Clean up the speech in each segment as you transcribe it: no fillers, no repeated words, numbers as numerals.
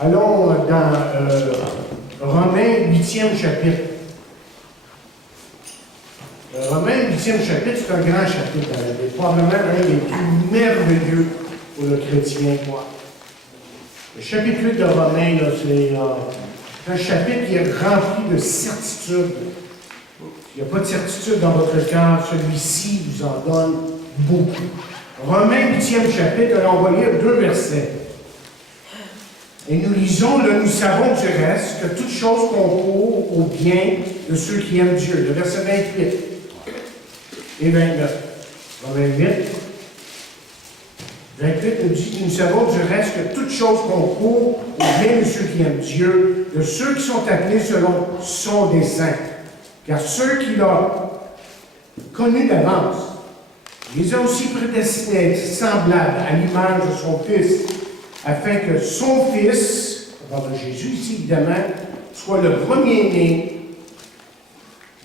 Allons dans Romains 8e chapitre. Romains 8e chapitre, c'est un grand chapitre dans la Bible, probablement un des plus merveilleux pour le chrétien. Le chapitre 8 de Romains, c'est un chapitre qui est rempli de certitudes. Il n'y a pas de certitude dans votre cœur, celui-ci vous en donne beaucoup. Romains 8e chapitre, alors on va lire 2 versets. Et nous lisons, là, nous savons du reste que toute chose concourt au bien de ceux qui aiment Dieu. Le verset 28 et 29. Romains 8. 28 nous dit, nous savons du reste que toute chose concourt au bien de ceux qui aiment Dieu, de ceux qui sont appelés selon son dessein. Car ceux qu'il a connus d'avance, il les a aussi prédestinés à être semblables à l'image de son Fils, afin que son Fils, on parle de Jésus ici évidemment, soit le premier-né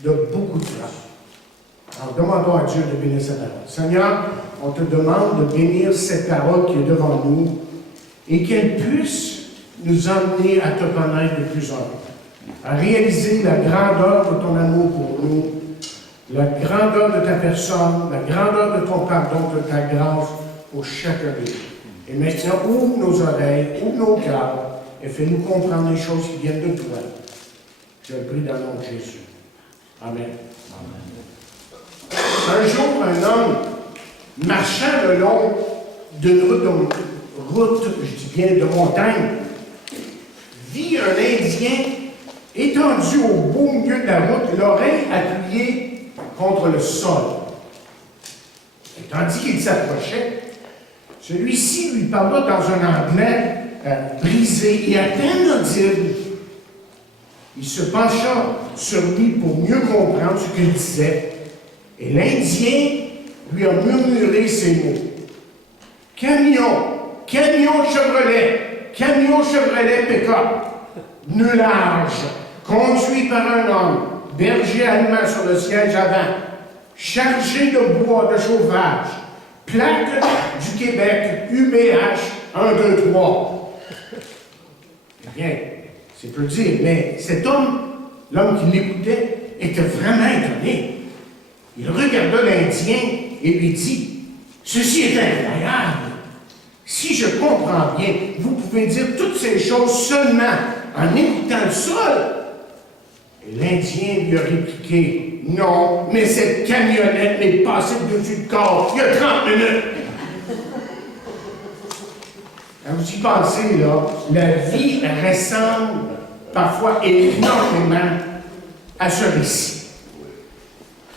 de beaucoup de frères. Alors demandons à Dieu de bénir cette parole. Seigneur, on te demande de bénir cette parole qui est devant nous et qu'elle puisse nous emmener à te connaître de plus en plus, à réaliser la grandeur de ton amour pour nous, la grandeur de ta personne, la grandeur de ton pardon, de ta grâce pour chacun de nous. Et maintenant, ouvre nos oreilles, ouvre nos cœurs et fais-nous comprendre les choses qui viennent de toi. Je le prie dans le nom de Jésus. Amen. Un jour, un homme marchant le long d'une route, je dis bien de montagne, vit un Indien étendu au beau milieu de la route, l'oreille appuyée contre le sol. Et tandis qu'il s'approchait, celui-ci lui parla dans un anglais brisé et à peine audible. Il se pencha sur lui pour mieux comprendre ce qu'il disait. Et l'Indien lui a murmuré ces mots. Camion, camion Chevrolet, pick-up, pneu large, conduit par un homme, berger allemand sur le siège avant, chargé de bois de chauffage, plaque du Québec, UBH 1, 2, 3. Eh bien, c'est peu dire, mais cet homme, l'homme qui l'écoutait, était vraiment étonné. Il regarda l'Indien et lui dit, « Ceci est incroyable. Si je comprends bien, vous pouvez dire toutes ces choses seulement en écoutant le sol. » Et l'Indien lui a répliqué, « Non, mais cette camionnette m'est passée dessus le corps il y a 30 minutes. » Quand vous y pensez, là, la vie ressemble parfois énormément à ce récit.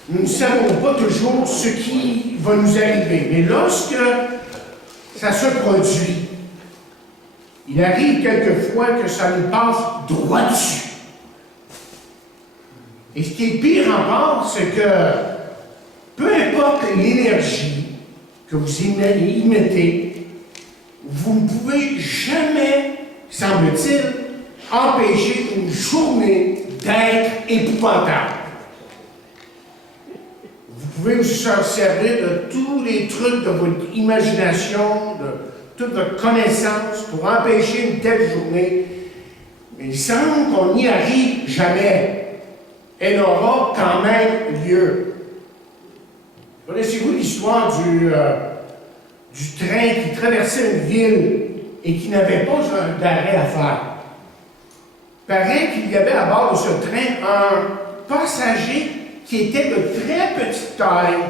Nous ne savons pas toujours ce qui va nous arriver, mais lorsque ça se produit, il arrive quelquefois que ça nous passe droit dessus. Et ce qui est pire encore, c'est que peu importe l'énergie que vous y mettez, vous ne pouvez jamais, semble-t-il, empêcher une journée d'être épouvantable. Vous pouvez vous servir de tous les trucs de votre imagination, de toute votre connaissance pour empêcher une telle journée, mais il semble qu'on n'y arrive jamais. Elle aura quand même lieu. Connaissez-vous l'histoire du train qui traversait une ville et qui n'avait pas d'arrêt à faire? Il paraît qu'il y avait à bord de ce train un passager qui était de très petite taille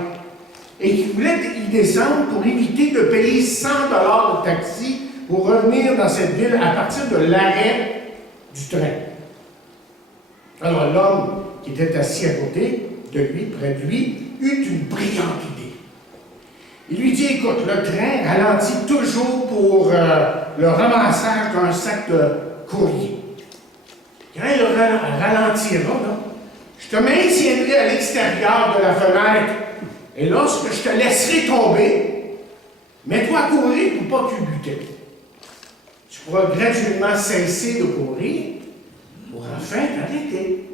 et qui voulait y descendre pour éviter de payer 100 $ de taxi pour revenir dans cette ville à partir de l'arrêt du train. Alors l'homme qui était assis à côté de lui, près de lui, eut une brillante idée. Il lui dit, écoute, le train ralentit toujours pour le ramassage d'un sac de courrier. Quand il ralentira, là, je te maintiendrai à l'extérieur de la fenêtre et lorsque je te laisserai tomber, mets-toi à courir pour pas culbuter. Tu pourras graduellement cesser de courir pour enfin t'arrêter.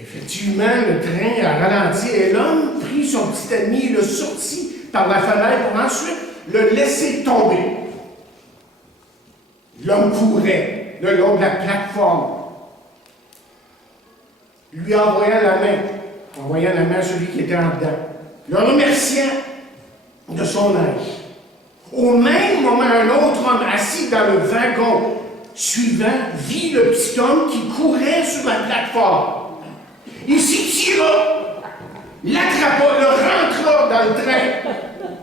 Effectivement, le train a ralenti et l'homme prit son petit ami et le sortit par la fenêtre pour ensuite le laisser tomber. L'homme courait le long de la plateforme, lui envoyant la main à celui qui était en dedans, le remerciant de son aide. Au même moment, un autre homme assis dans le wagon suivant vit le petit homme qui courait sur la plateforme. Il s'y tira, l'attrapa, le rentra dans le train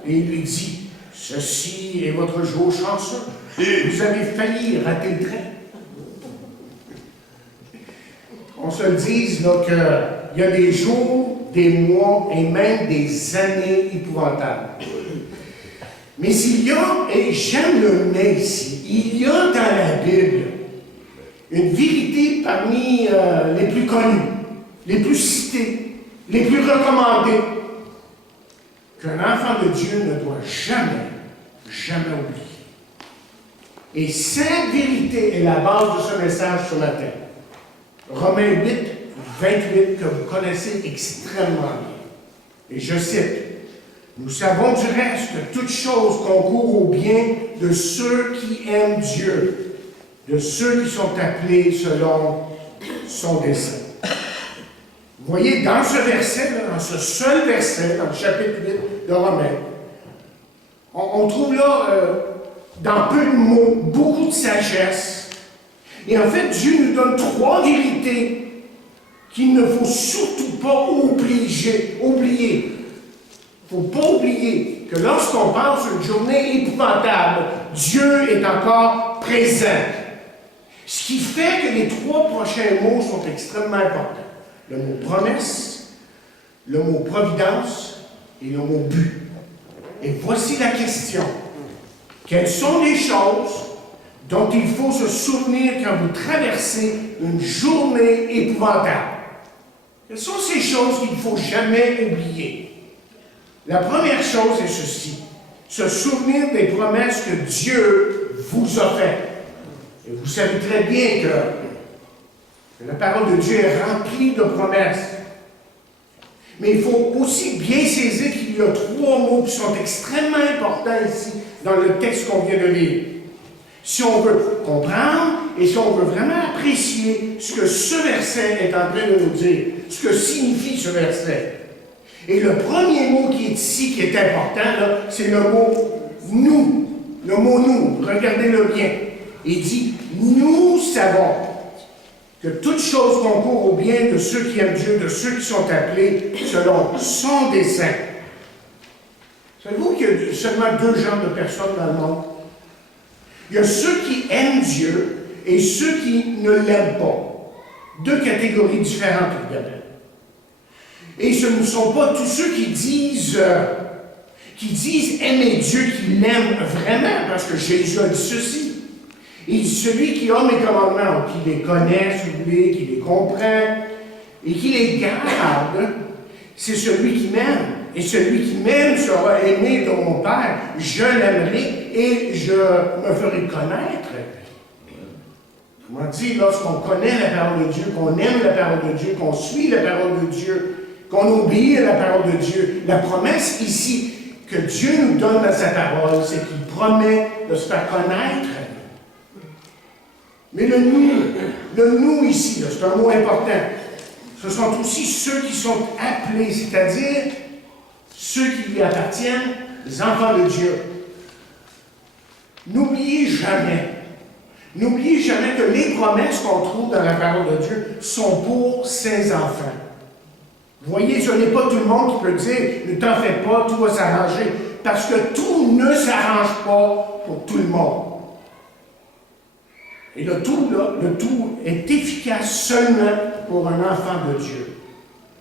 et il lui dit: « Ceci est votre jour chanceux. Vous avez failli rater le train. » On se le dise là qu'il y a des jours, des mois et même des années épouvantables. Mais il y a, et j'aime le mets ici, il y a dans la Bible une vérité parmi les plus connues, les plus citées, les plus recommandées, qu'un enfant de Dieu ne doit jamais oublier. Et cette vérité est la base de ce message ce matin. Romains 8, 28, que vous connaissez extrêmement bien. Et je cite: « Nous savons du reste que toute chose concourt au bien de ceux qui aiment Dieu, de ceux qui sont appelés selon son dessein. » Vous voyez, dans ce verset, dans ce seul verset, dans le chapitre 8 de Romains, on trouve là, dans peu de mots, beaucoup de sagesse. Et en fait, Dieu nous donne trois vérités qu'il ne faut surtout pas oublier. Il ne faut pas oublier que lorsqu'on passe une journée épouvantable, Dieu est encore présent. Ce qui fait que les trois prochains mots sont extrêmement importants. Le mot promesse, le mot providence et le mot but. Et voici la question. Quelles sont les choses dont il faut se souvenir quand vous traversez une journée épouvantable? Quelles sont ces choses qu'il ne faut jamais oublier? La première chose est ceci: se souvenir des promesses que Dieu vous a faites. Et vous savez très bien que la parole de Dieu est remplie de promesses. Mais il faut aussi bien saisir qu'il y a trois mots qui sont extrêmement importants ici, dans le texte qu'on vient de lire. Si on veut comprendre et si on veut vraiment apprécier ce que ce verset est en train de nous dire, ce que signifie ce verset. Et le premier mot qui est ici, qui est important, là, c'est le mot « nous ». Le mot « nous », regardez-le bien. Il dit « nous savons » que toute chose concourt au bien de ceux qui aiment Dieu, de ceux qui sont appelés selon son dessein. Savez-vous qu'il y a seulement deux genres de personnes dans le monde? Il y a ceux qui aiment Dieu et ceux qui ne l'aiment pas. Deux catégories différentes, évidemment. Et ce ne sont pas tous ceux qui disent aimer Dieu, qui l'aiment vraiment, parce que Jésus a dit ceci. Il dit: celui qui a mes commandements, qui les connaît, si vous voulez, qui les comprend, et qui les garde, c'est celui qui m'aime. Et celui qui m'aime sera aimé de mon Père. Je l'aimerai et je me ferai connaître. Comment dire, lorsqu'on connaît la parole de Dieu, qu'on aime la parole de Dieu, qu'on suit la parole de Dieu, qu'on obéit à la parole de Dieu, la promesse ici que Dieu nous donne dans sa parole, c'est qu'il promet de se faire connaître. Mais le nous ici, c'est un mot important. Ce sont aussi ceux qui sont appelés, c'est-à-dire ceux qui lui appartiennent, les enfants de Dieu. N'oubliez jamais que les promesses qu'on trouve dans la parole de Dieu sont pour ses enfants. Vous voyez, ce n'est pas tout le monde qui peut dire « ne t'en fais pas, tout va s'arranger », parce que tout ne s'arrange pas pour tout le monde. Et le tout est efficace seulement pour un enfant de Dieu.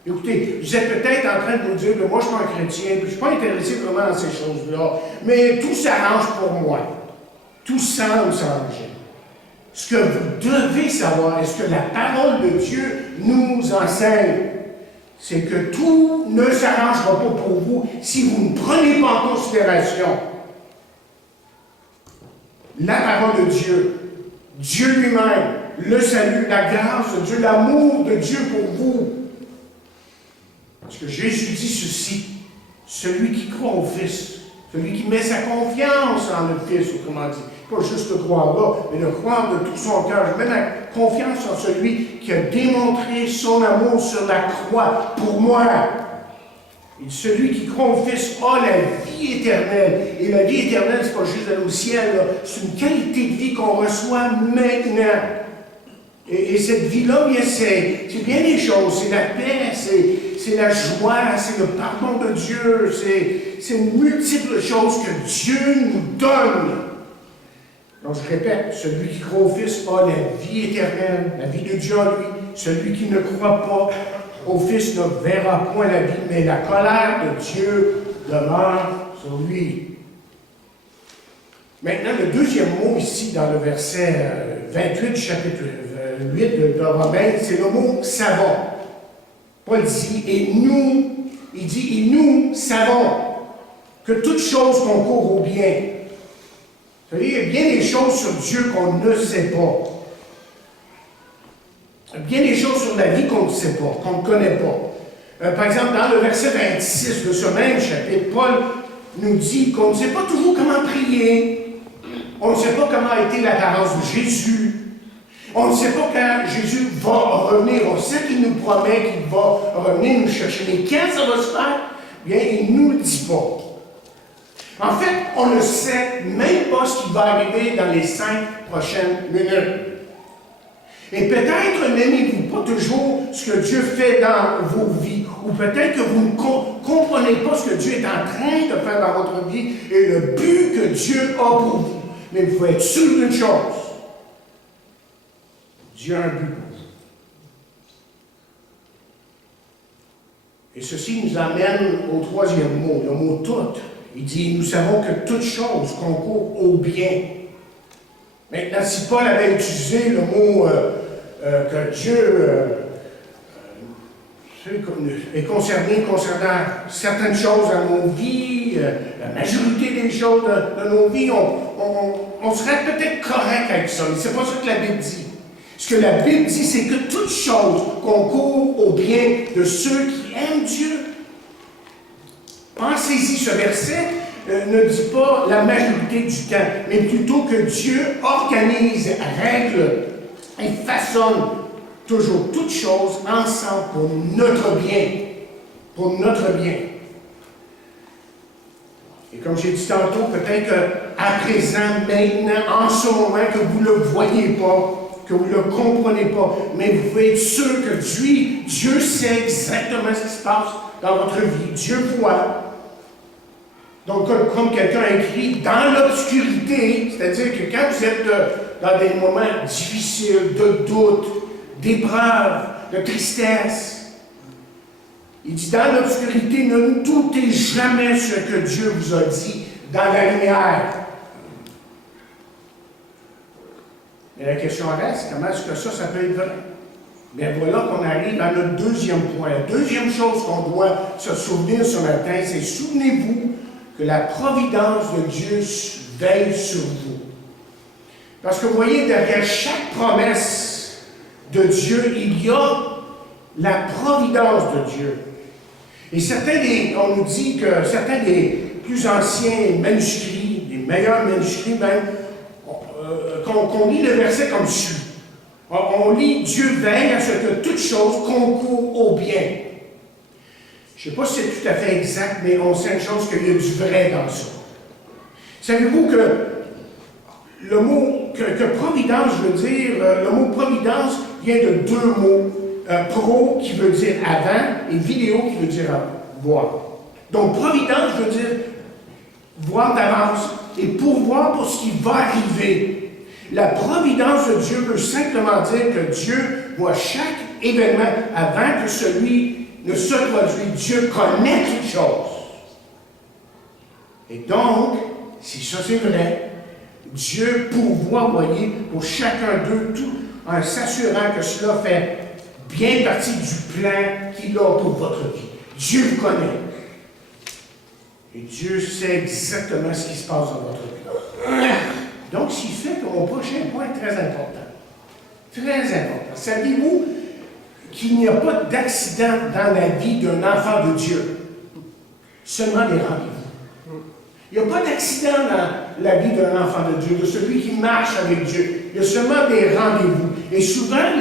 Écoutez, vous êtes peut-être en train de vous dire que moi je suis pas un chrétien, puis je ne suis pas intéressé vraiment dans ces choses-là, mais tout s'arrange pour moi. Tout semble s'arranger. Ce que vous devez savoir, et ce que la parole de Dieu nous enseigne, c'est que tout ne s'arrangera pas pour vous si vous ne prenez pas en considération la parole de Dieu, Dieu lui-même, le salut, la grâce de Dieu, l'amour de Dieu pour vous. Parce que Jésus dit ceci: celui qui croit au Fils, celui qui met sa confiance en le Fils, autrement dit, pas juste de croire là, mais de croire de tout son cœur. Je mets ma confiance en celui qui a démontré son amour sur la croix pour moi. Et celui qui croit au Fils a la vie éternelle. Et la vie éternelle, ce n'est pas juste d'aller au ciel, c'est une qualité de vie qu'on reçoit maintenant. Et cette vie-là, bien, c'est bien des choses. C'est la paix, c'est la joie, c'est le pardon de Dieu, c'est multiples choses que Dieu nous donne. Donc, je répète, celui qui croit au Fils a la vie éternelle, la vie de Dieu en lui. Celui qui ne croit pas au Fils ne verra point la vie, mais la colère de Dieu demeure sur lui. Maintenant, le deuxième mot ici, dans le verset 28 du chapitre 8 de Romains, c'est le mot « savons ». Paul dit « et nous », il dit « et nous savons que toute chose concourt au bien ». Vous savez, il y a bien des choses sur Dieu qu'on ne sait pas. Bien des choses sur la vie qu'on ne sait pas, qu'on ne connaît pas. Par exemple, dans le verset 26 de ce même chapitre, Paul nous dit qu'on ne sait pas toujours comment prier, on ne sait pas comment a été l'apparence de Jésus, on ne sait pas quand Jésus va revenir, on sait qu'il nous promet qu'il va revenir nous chercher, mais quand ça va se faire, bien, il ne nous le dit pas. En fait, on ne sait même pas ce qui va arriver dans les 5 prochaines minutes. Et peut-être n'aimez-vous pas toujours ce que Dieu fait dans vos vies, ou peut-être que vous ne comprenez pas ce que Dieu est en train de faire dans votre vie et le but que Dieu a pour vous. Mais vous pouvez être sûr d'une chose. Dieu a un but pour vous. Et ceci nous amène au troisième mot, le mot « toute ». Il dit « Nous savons que toute chose concourt au bien ». Maintenant, si Paul avait utilisé le mot que Dieu est concerné concernant certaines choses dans nos vies, la majorité des choses de nos vies, on serait peut-être correct avec ça. Mais ce n'est pas ça que la Bible dit. Ce que la Bible dit, c'est que toute chose concourt au bien de ceux qui aiment Dieu. Pensez-y, ce verset ne dit pas la majorité du temps, mais plutôt que Dieu organise, règle et façonne toujours toutes choses ensemble pour notre bien. Pour notre bien. Et comme j'ai dit tantôt, peut-être qu'à présent, maintenant, en ce moment, que vous ne le voyez pas, que vous ne le comprenez pas, mais vous pouvez être sûr que Dieu sait exactement ce qui se passe dans votre vie. Dieu voit. Donc, comme quelqu'un a écrit, dans l'obscurité, c'est-à-dire que quand vous êtes dans des moments difficiles, de doute, d'épreuve, de tristesse, il dit, dans l'obscurité, ne doutez jamais ce que Dieu vous a dit dans la lumière. Mais la question reste, comment est-ce que ça peut être vrai? Bien voilà qu'on arrive à notre deuxième point. La deuxième chose qu'on doit se souvenir ce matin, c'est souvenez-vous que la providence de Dieu veille sur vous. Parce que vous voyez, derrière chaque promesse de Dieu, il y a la providence de Dieu. Et on nous dit que certains des plus anciens manuscrits, des meilleurs manuscrits même, qu'on lit le verset comme suit. On lit « Dieu veille à ce que toute chose concourt au bien ». Je ne sais pas si c'est tout à fait exact, mais on sait une chose qu'il y a du vrai dans ça. Savez-vous que le mot, que providence veut dire, le mot providence vient de deux mots, pro qui veut dire avant et vidéo qui veut dire voir. Donc providence veut dire voir d'avance et pourvoir pour ce qui va arriver. La providence de Dieu veut simplement dire que Dieu voit chaque événement avant que celui ne se produise. Dieu connaît toutes choses. Et donc, si ça c'est vrai, Dieu pourvoit, voyez, pour chacun d'eux, tout en s'assurant que cela fait bien partie du plan qu'il a pour votre vie. Dieu vous connaît. Et Dieu sait exactement ce qui se passe dans votre vie. Donc, ce qui fait que mon prochain point est très important. Très important. Savez-vous qu'il n'y a pas d'accident dans la vie d'un enfant de Dieu? Seulement des rendez-vous. Il n'y a pas d'accident dans la vie d'un enfant de Dieu, de celui qui marche avec Dieu. Il y a seulement des rendez-vous. Et souvent,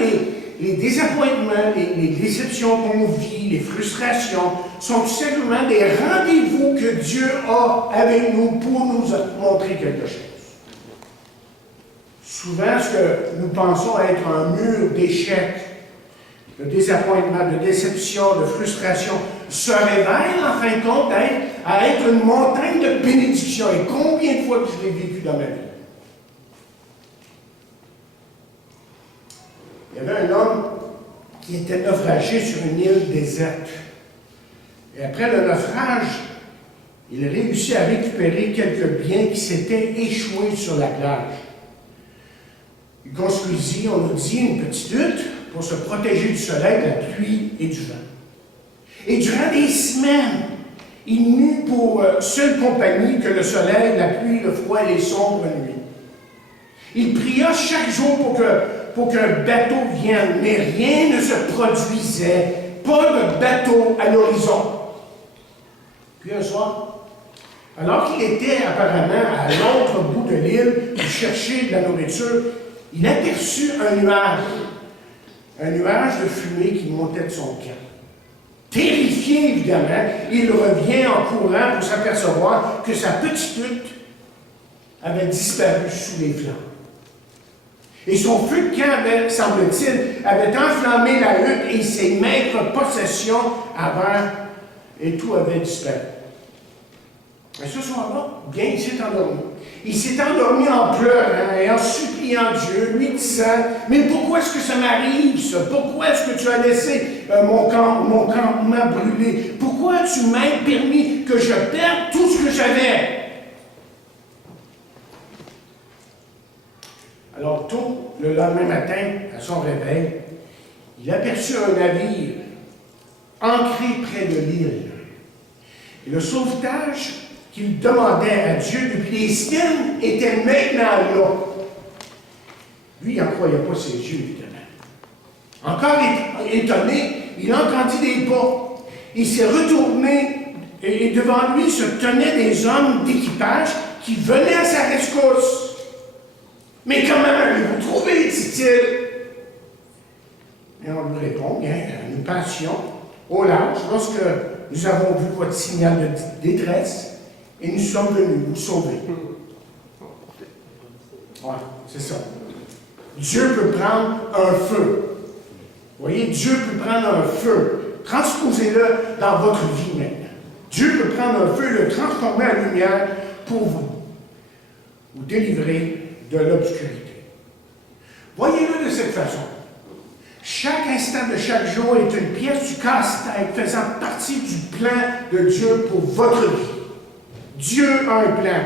les désappointements, les déceptions qu'on vit, les frustrations, sont tout simplement des rendez-vous que Dieu a avec nous pour nous montrer quelque chose. Souvent, ce que nous pensons être un mur d'échecs, de désappointement, de déception, de frustration, se révèle en fin de compte à être une montagne de bénédiction. Et combien de fois que je l'ai vécu dans ma vie? Il y avait un homme qui était naufragé sur une île déserte. Et après le naufrage, il réussit à récupérer quelques biens qui s'étaient échoués sur la plage. Il construisit, on nous dit, une petite hutte pour se protéger du soleil, de la pluie et du vent. Et durant des semaines, il n'eut pour seule compagnie que le soleil, la pluie, le froid et les sombres nuits. Il pria chaque jour pour qu'un bateau vienne, mais rien ne se produisait, pas de bateau à l'horizon. Puis un soir, alors qu'il était apparemment à l'autre bout de l'île pour chercher de la nourriture, il aperçut un nuage de fumée qui montait de son camp. Terrifié, évidemment, il revient en courant pour s'apercevoir que sa petite hutte avait disparu sous les flammes. Et son feu de camp, semble-t-il, avait enflammé la hutte et ses maîtres possessions avant, et tout avait disparu. Et ce soir-là, bien, il s'est endormi. Il s'est endormi en pleurant et en suppliant Dieu, lui disant, « Mais pourquoi est-ce que ça m'arrive, ça? Pourquoi est-ce que tu as laissé mon campement brûler? Pourquoi tu m'as permis que je perde tout ce que j'avais? » Alors, tôt, le lendemain matin, à son réveil, il aperçut un navire ancré près de l'île. Et le sauvetage qu'il demandait à Dieu depuis des semaines était maintenant là. Lui, il n'en croyait pas ses yeux, évidemment. Encore étonné, il entendit des pas. Il s'est retourné et devant lui se tenaient des hommes d'équipage qui venaient à sa rescousse. « Mais comment allez-vous trouver? » dit-il. Et on lui répond, bien, nous passions au large lorsque nous avons vu votre signal de détresse et nous sommes venus vous sauver. Ouais, c'est ça. Dieu peut prendre un feu. Vous voyez, Dieu peut prendre un feu. Transposez-le dans votre vie maintenant. Dieu peut prendre un feu et le transformer en lumière pour vous délivrer de l'obscurité. Voyez-le de cette façon. Chaque instant de chaque jour est une pièce du casse-tête faisant partie du plan de Dieu pour votre vie. Dieu a un plan.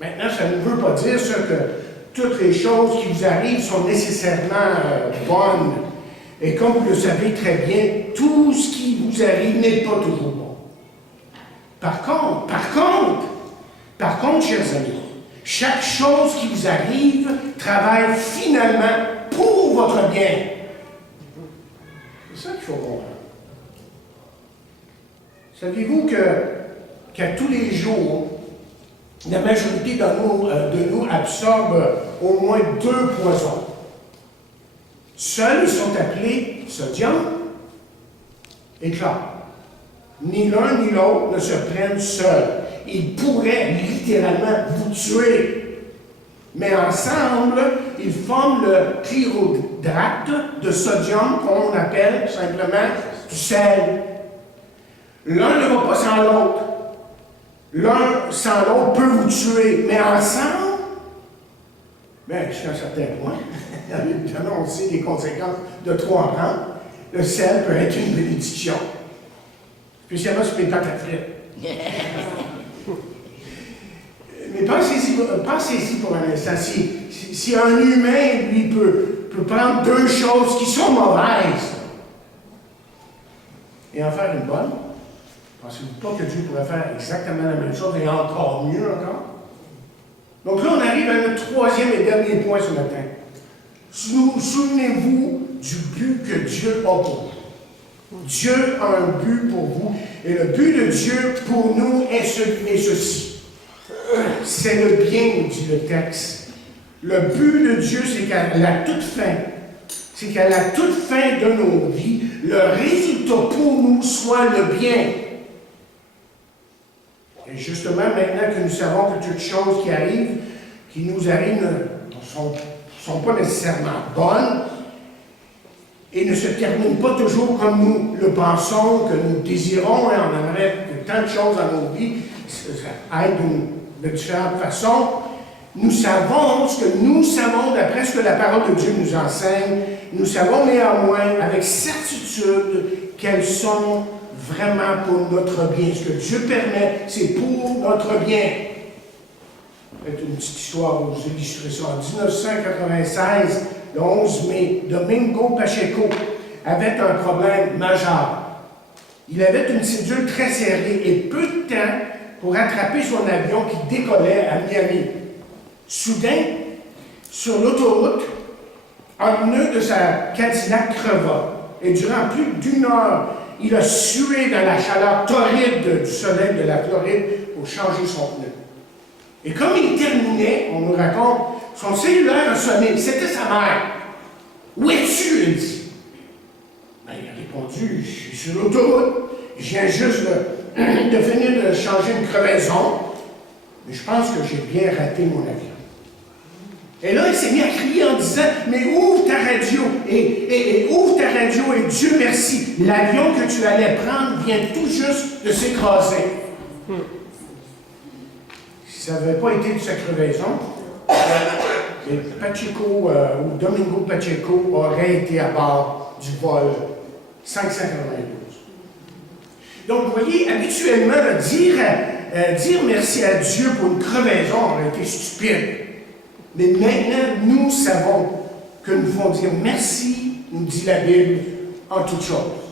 Maintenant, ça ne veut pas dire ça que toutes les choses qui vous arrivent sont nécessairement bonnes. Et comme vous le savez très bien, tout ce qui vous arrive n'est pas toujours bon. Par contre, chers amis, chaque chose qui vous arrive travaille finalement pour votre bien. C'est ça qu'il faut comprendre. Saviez-vous qu'à tous les jours, la majorité de nous absorbe au moins 2 poisons. Seuls, ils sont appelés sodium et chlore. Ni l'un ni l'autre ne se prennent seuls. Ils pourraient littéralement vous tuer. Mais ensemble, ils forment le chlorhydrate de sodium qu'on appelle simplement du sel. L'un ne va pas sans l'autre. L'un sans l'autre peut vous tuer, mais ensemble, bien, jusqu'à un certain point, évidemment, on sait les conséquences de trop en prendre. Le sel peut être une bénédiction. Spécialement sur les pâtes à frites. Mais pensez-y pour un instant. Si un humain, lui, peut prendre 2 choses qui sont mauvaises et en faire une bonne, pensez-vous pas que Dieu pourrait faire exactement la même chose et encore mieux encore? Donc là, on arrive à notre 3e et dernier point ce matin. Souvenez-vous du but que Dieu a pour vous. Dieu a un but pour vous. Et le but de Dieu pour nous est ceci. C'est le bien, nous dit le texte. Le but de Dieu, c'est qu'à la toute fin, de nos vies, le résultat pour nous soit le bien. Et justement, maintenant que nous savons que toutes choses qui nous arrivent, ne sont pas nécessairement bonnes et ne se terminent pas toujours comme nous le pensons, que nous désirons, et on aimerait que tant de choses dans nos vies aillent de différentes façons. Nous savons ce que nous savons d'après ce que la parole de Dieu nous enseigne. Nous savons néanmoins avec certitude qu'elles sont vraiment pour notre bien. Ce que Dieu permet, c'est pour notre bien. C'est une petite histoire pour vous illustrer ça. En 1996, le 11 mai, Domingo Pacheco avait un problème majeur. Il avait une cédule très serrée et peu de temps pour attraper son avion qui décollait à Miami. Soudain, sur l'autoroute, un pneu de sa Cadillac creva. Et durant plus d'1 heure, il a sué dans la chaleur torride du soleil de la Floride pour changer son pneu. Et comme il terminait, on nous raconte, son cellulaire a sonné. C'était sa mère. « Où es-tu? » elle dit. Ben, il a répondu, « Je suis sur l'autoroute. Je viens juste de finir de changer une crevaison. Mais je pense que j'ai bien raté mon avion. » Et là, il s'est mis à crier en disant, « Mais ouvre ta radio, et ouvre ta radio, et Dieu merci, l'avion que tu allais prendre vient tout juste de s'écraser. » Si ça n'avait pas été de sa crevaison, Pacheco ou Domingo Pacheco aurait été à bord du vol 592. Donc, vous voyez, habituellement, dire merci à Dieu pour une crevaison aurait été stupide. Mais maintenant, nous savons que nous devons dire merci, nous dit la Bible, en toutes choses.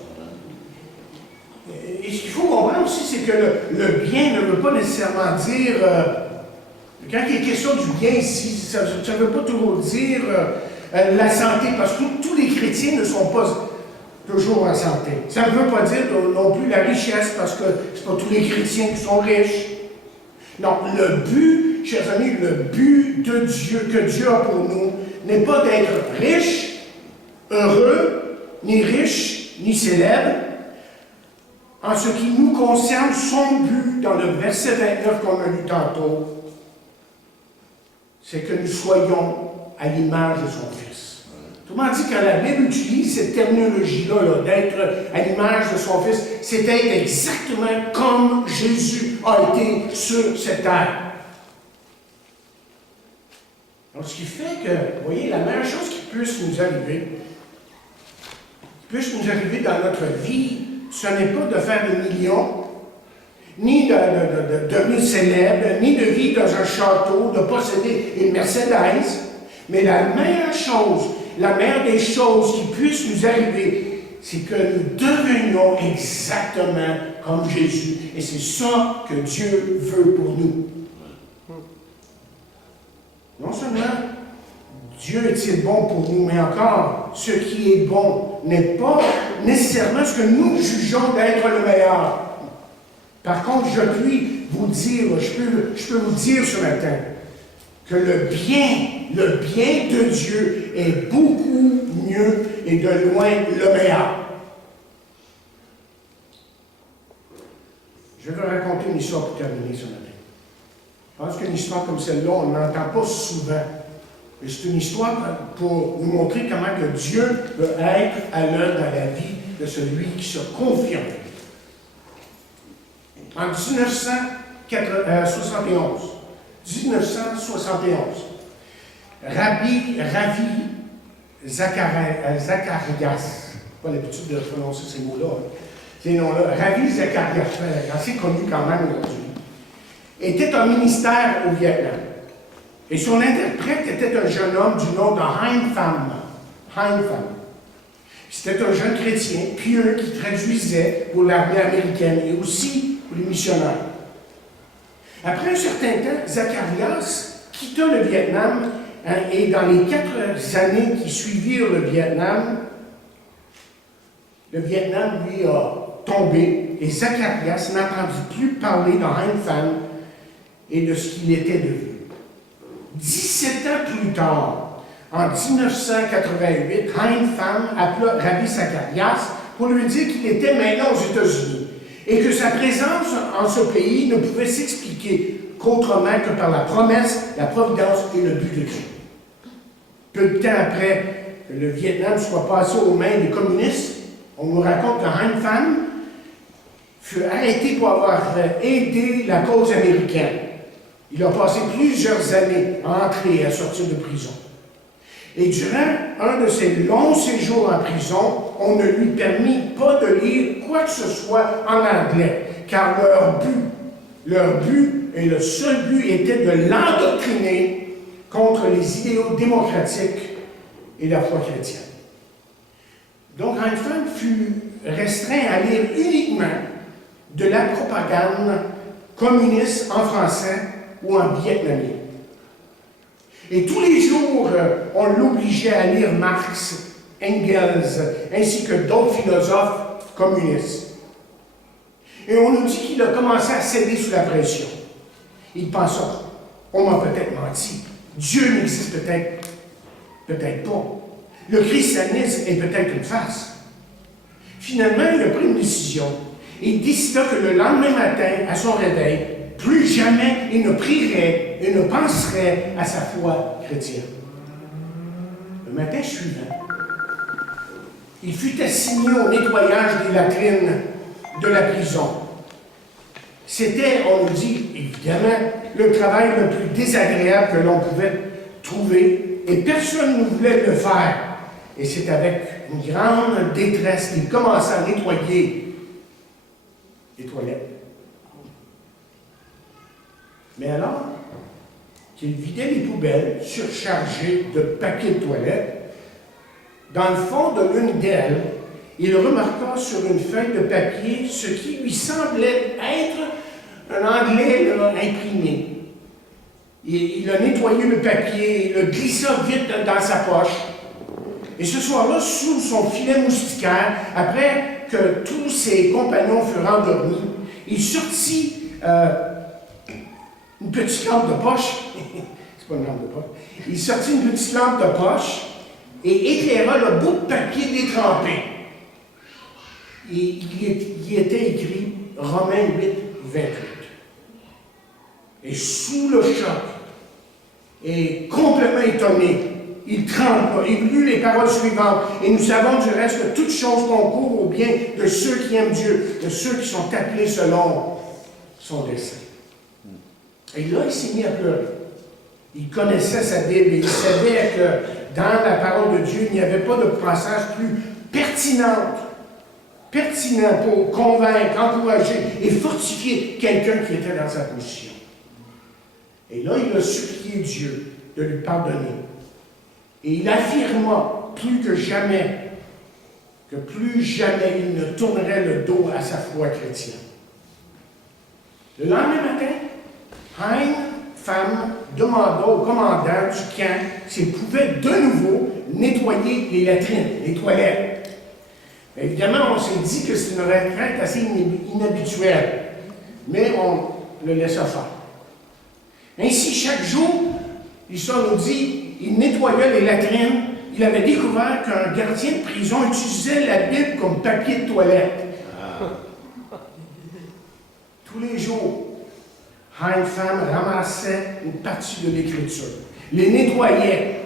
Et ce qu'il faut comprendre aussi, c'est que le bien ne veut pas nécessairement dire, quand il est question du bien ici, ça ne veut pas toujours dire la santé, parce que tous les chrétiens ne sont pas toujours en santé. Ça ne veut pas dire non plus la richesse, parce que ce n'est pas tous les chrétiens qui sont riches. Non, le but, chers amis, le but de Dieu, que Dieu a pour nous, n'est pas d'être riche, heureux, ni riche, ni célèbre. En ce qui nous concerne, son but, dans le verset 29 qu'on a lu tantôt, c'est que nous soyons à l'image de son Fils. Autrement dit, quand la Bible utilise cette terminologie-là, d'être à l'image de son Fils, c'est être exactement comme Jésus a été sur cette terre. Donc, ce qui fait que, vous voyez, la meilleure chose qui puisse nous arriver dans notre vie, ce n'est pas de faire des millions, ni de devenir célèbre, ni de vivre dans un château, de posséder une Mercedes, mais la meilleure des choses qui puissent nous arriver, c'est que nous devenions exactement comme Jésus. Et c'est ça que Dieu veut pour nous. Non seulement Dieu est-il bon pour nous, mais encore, ce qui est bon n'est pas nécessairement ce que nous jugeons d'être le meilleur. Par contre, je peux vous dire ce matin, que le bien de Dieu est beaucoup mieux et de loin le meilleur. Je vais vous raconter une histoire pour terminer ce matin. Je pense qu'une histoire comme celle-là, on n'entend pas souvent. Mais c'est une histoire pour nous montrer comment que Dieu veut être à l'œuvre dans la vie de celui qui se confirme. En 1971, Ravi Zacharias, pas l'habitude de prononcer ces mots-là, ces noms-là, Ravi Zacharias, assez connu quand même aujourd'hui, était en ministère au Vietnam. Et son interprète était un jeune homme du nom de Hein Pham. C'était un jeune chrétien pieux qui traduisait pour l'armée américaine et aussi pour les missionnaires. Après un certain temps, Zacharias quitta le Vietnam et dans les 4 années qui suivirent le Vietnam, le Vietnam, lui, a tombé et Zacharias n'entendit plus parler de Hein Pham et de ce qu'il était devenu. 17 ans plus tard, en 1988, Hein Pham appela Rabbi Zacharias pour lui dire qu'il était maintenant aux États-Unis et que sa présence en ce pays ne pouvait s'expliquer qu'autrement que par la promesse, la providence et le but de Dieu. Peu de temps après que le Vietnam soit passé aux mains des communistes, on nous raconte que Hein Pham fut arrêté pour avoir aidé la cause américaine. Il a passé plusieurs années à entrer et à sortir de prison. Et durant un de ses longs séjours en prison, on ne lui permit pas de lire quoi que ce soit en anglais, car leur but et le seul but était de l'endoctriner contre les idéaux démocratiques et la foi chrétienne. Donc, Hein Pham fut restreint à lire uniquement de la propagande communiste en français ou en vietnamien. Et tous les jours, on l'obligeait à lire Marx, Engels, ainsi que d'autres philosophes communistes. Et on nous dit qu'il a commencé à céder sous la pression. Il pensa, on m'a peut-être menti, Dieu n'existe peut-être pas. Le christianisme est peut-être une farce. Finalement, il a pris une décision. Il décida que le lendemain matin, à son réveil, plus jamais il ne prierait et ne penserait à sa foi chrétienne. Le matin suivant, il fut assigné au nettoyage des latrines de la prison. C'était, on nous dit, évidemment, le travail le plus désagréable que l'on pouvait trouver, et personne ne voulait le faire. Et c'est avec une grande détresse qu'il commença à nettoyer les toilettes. Mais alors qu'il vidait les poubelles surchargées de papier de toilette, dans le fond de l'une d'elles, il remarqua sur une feuille de papier ce qui lui semblait être un anglais imprimé. Il a nettoyé le papier, il le glissa vite dans sa poche. Et ce soir-là, sous son filet moustiquaire, après que tous ses compagnons furent endormis, il sortit une petite lampe de poche. C'est pas une lampe de poche. Il sortit une petite lampe de poche et éclaira le bout de papier détrempé. Et il y était écrit Romains 8, 28. Et sous le choc, et complètement étonné, il tremble, il lut les paroles suivantes. Et nous savons du reste que toute chose concourt au bien de ceux qui aiment Dieu, de ceux qui sont appelés selon son dessein. Et là, il s'est mis à pleurer. Il connaissait sa Bible et il savait que dans la parole de Dieu, il n'y avait pas de passage plus pertinent pour convaincre, encourager et fortifier quelqu'un qui était dans sa position. Et là, il a supplié Dieu de lui pardonner. Et il affirma plus jamais il ne tournerait le dos à sa foi chrétienne. Le lendemain matin, Hein Pham demanda au commandant du camp s'il pouvait de nouveau nettoyer les latrines, les toilettes. Mais évidemment, on s'est dit que c'est une retraite assez inhabituelle, mais on le laissa faire. Ainsi, chaque jour, l'histoire nous dit, il nettoyait les latrines. Il avait découvert qu'un gardien de prison utilisait la Bible comme papier de toilette. Tous les jours, Hein Pham ramassait une partie de l'Écriture, les nettoyait,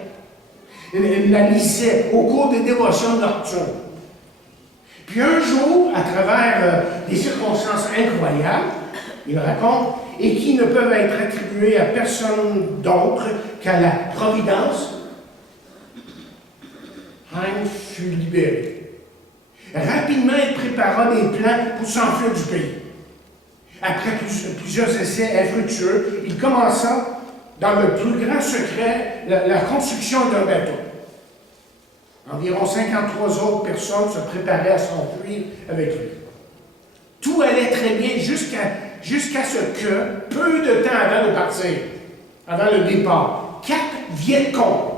la lisait au cours des dévotions nocturnes. Puis un jour, à travers des circonstances incroyables, il raconte, et qui ne peuvent être attribuées à personne d'autre qu'à la providence, Hein fut libéré. Rapidement, il prépara des plans pour s'enfuir du pays. Après plusieurs essais infructueux, il commença, dans le plus grand secret, la construction d'un bateau. Environ 53 autres personnes se préparaient à s'enfuir avec lui. Tout allait très bien jusqu'à ce que, peu de temps avant de partir, avant le départ, 4 Vietcong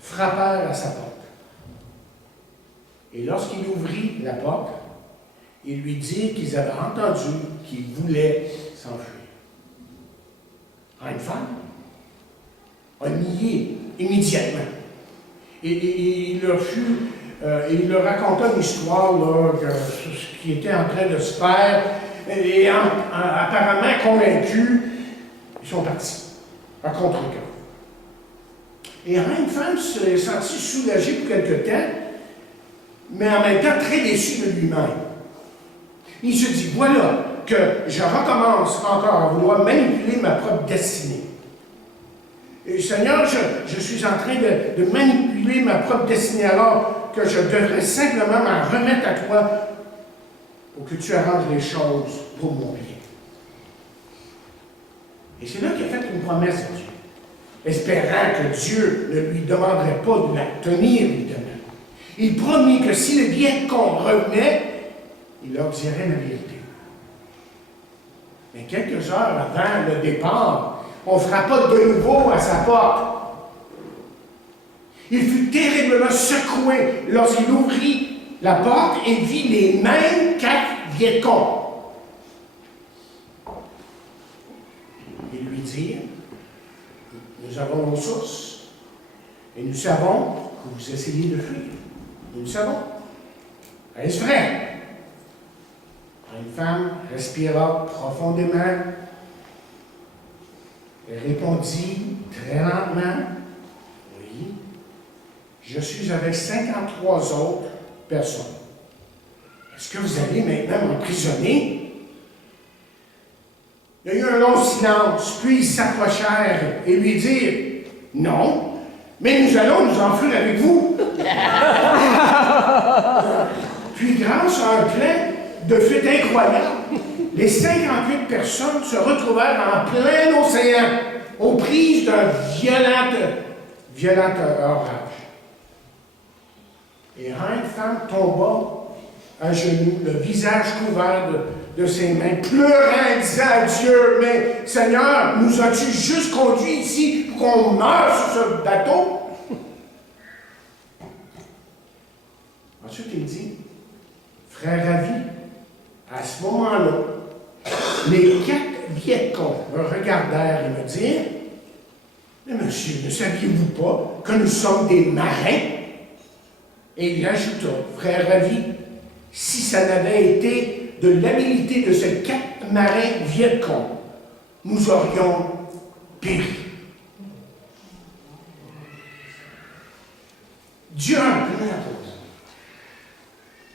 frappèrent à sa porte. Et lorsqu'il ouvrit la porte, il lui dit qu'ils avaient entendu qu'il voulait s'enfuir. Une femme a nié immédiatement. Et il leur raconta une histoire, là, ce qui était en train de se faire, et apparemment convaincus, ils sont partis, à contre-cœur. Et une femme s'est sentie soulagée pour quelque temps, mais en même temps très déçu de lui-même. Il se dit, voilà que je recommence encore à vouloir manipuler ma propre destinée. Et Seigneur, je suis en train de manipuler ma propre destinée alors que je devrais simplement m'en remettre à toi pour que tu arranges les choses pour mon bien. Et c'est là qu'il a fait une promesse à Dieu, espérant que Dieu ne lui demanderait pas de la tenir, évidemment. Il promit que si le Vietcong revenait, il leur dirait la vérité. Mais quelques heures avant le départ, on frappa de nouveau à sa porte. Il fut terriblement secoué lorsqu'il ouvrit la porte et vit les mêmes 4 Vietcongs. Ils lui dirent, nous avons nos sources et nous savons que vous essayez de fuir. Nous le savons. Est-ce vrai? Une femme respira profondément et répondit très lentement, oui, je suis avec 53 autres personnes. Est-ce que vous allez maintenant m'emprisonner? Il y a eu un long silence, puis ils s'approchèrent et lui dirent, non, mais nous allons nous enfuir avec vous. Puis grâce à un plan de fuite incroyable, les 58 personnes se retrouvèrent en plein océan, aux prises d'un violent orage. Et une femme tomba à genoux, le visage couvert de ses mains, pleurant, disant à Dieu, mais Seigneur, nous as-tu juste conduits ici pour qu'on meure sur ce bateau? Ensuite, il dit, frère Ravi, à ce moment-là, les 4 Vietcongs me regardèrent et me dirent, mais monsieur, ne saviez-vous pas que nous sommes des marins? Et il ajouta, frère Ravi, si ça n'avait été de l'habilité de ces 4 marins Vietcongs, nous aurions péri. Dieu a un plan pour vous.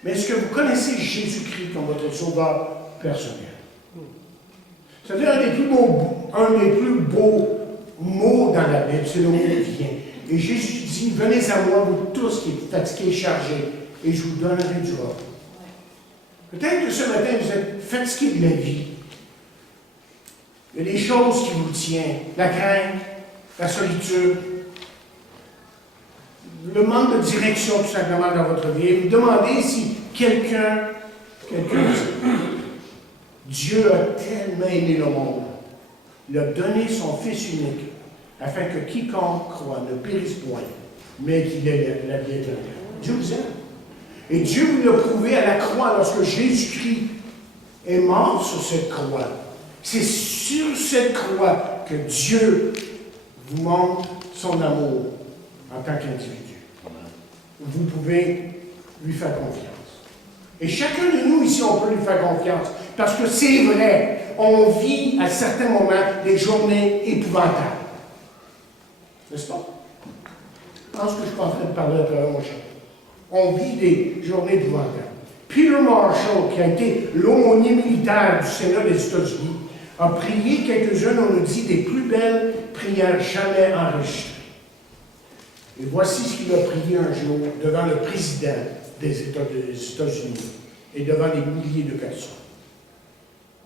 Mais est-ce que vous connaissez Jésus-Christ comme votre sauveur personnel? C'est-à-dire un des plus beaux mots dans la Bible, c'est le mot « viens ». Et Jésus dit, venez à moi, vous tous qui êtes fatigués et chargés, et je vous donnerai du repos. Peut-être que ce matin, vous êtes fatigués de la vie. Il y a des choses qui vous tiennent, la crainte, la solitude, le manque de direction tout simplement dans votre vie. Et vous demandez si quelqu'un Dieu a tellement aimé le monde, il a donné son Fils unique, afin que quiconque croit ne périsse point, mais qu'il ait la vie éternelle. Dieu vous aime. Et Dieu vous l'a prouvé à la croix lorsque Jésus-Christ est mort sur cette croix. C'est sur cette croix que Dieu vous montre son amour en tant qu'individu. Vous pouvez lui faire confiance. Et chacun de nous ici, on peut lui faire confiance. Parce que c'est vrai, on vit à certains moments des journées épouvantables. N'est-ce pas? Je pense que je suis pas en train de parler à travers mon chapeau. On vit des journées épouvantables. Peter Marshall, qui a été l'aumônier militaire du Sénat des États-Unis, a prié quelques-unes, on nous dit, des plus belles prières jamais enregistrées. Et voici ce qu'il a prié un jour devant le président des États-Unis et devant des milliers de personnes.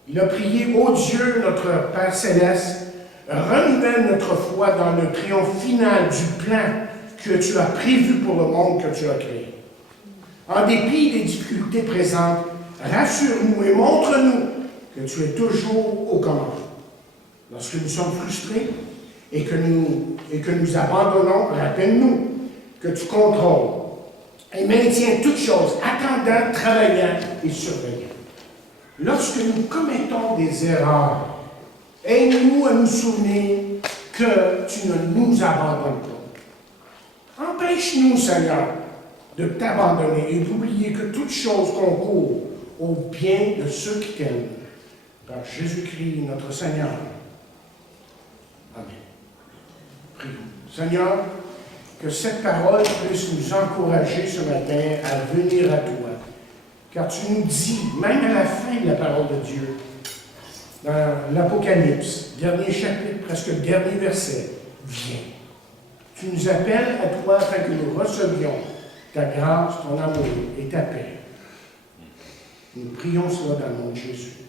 Il a prié, ô Dieu, notre Père céleste, renouvelle notre foi dans le triomphe final du plan que tu as prévu pour le monde que tu as créé. En dépit des difficultés présentes, rassure-nous et montre-nous que tu es toujours aux commandes. Lorsque nous sommes frustrés et que nous abandonnons, rappelle-nous que tu contrôles. Elle maintient toutes choses, attendant, travaillant et surveillant. Lorsque nous commettons des erreurs, aide-nous à nous souvenir que tu ne nous abandonnes pas. Empêche-nous, Seigneur, de t'abandonner et d'oublier que toute chose concourt au bien de ceux qui t'aiment. Par Jésus-Christ, notre Seigneur. Amen. Prions. Seigneur, que cette parole puisse nous encourager ce matin à venir à toi. Car tu nous dis, même à la fin de la parole de Dieu, dans l'Apocalypse, dernier chapitre, presque dernier verset, viens. Tu nous appelles à toi afin que nous recevions ta grâce, ton amour et ta paix. Nous prions cela dans le nom de Jésus.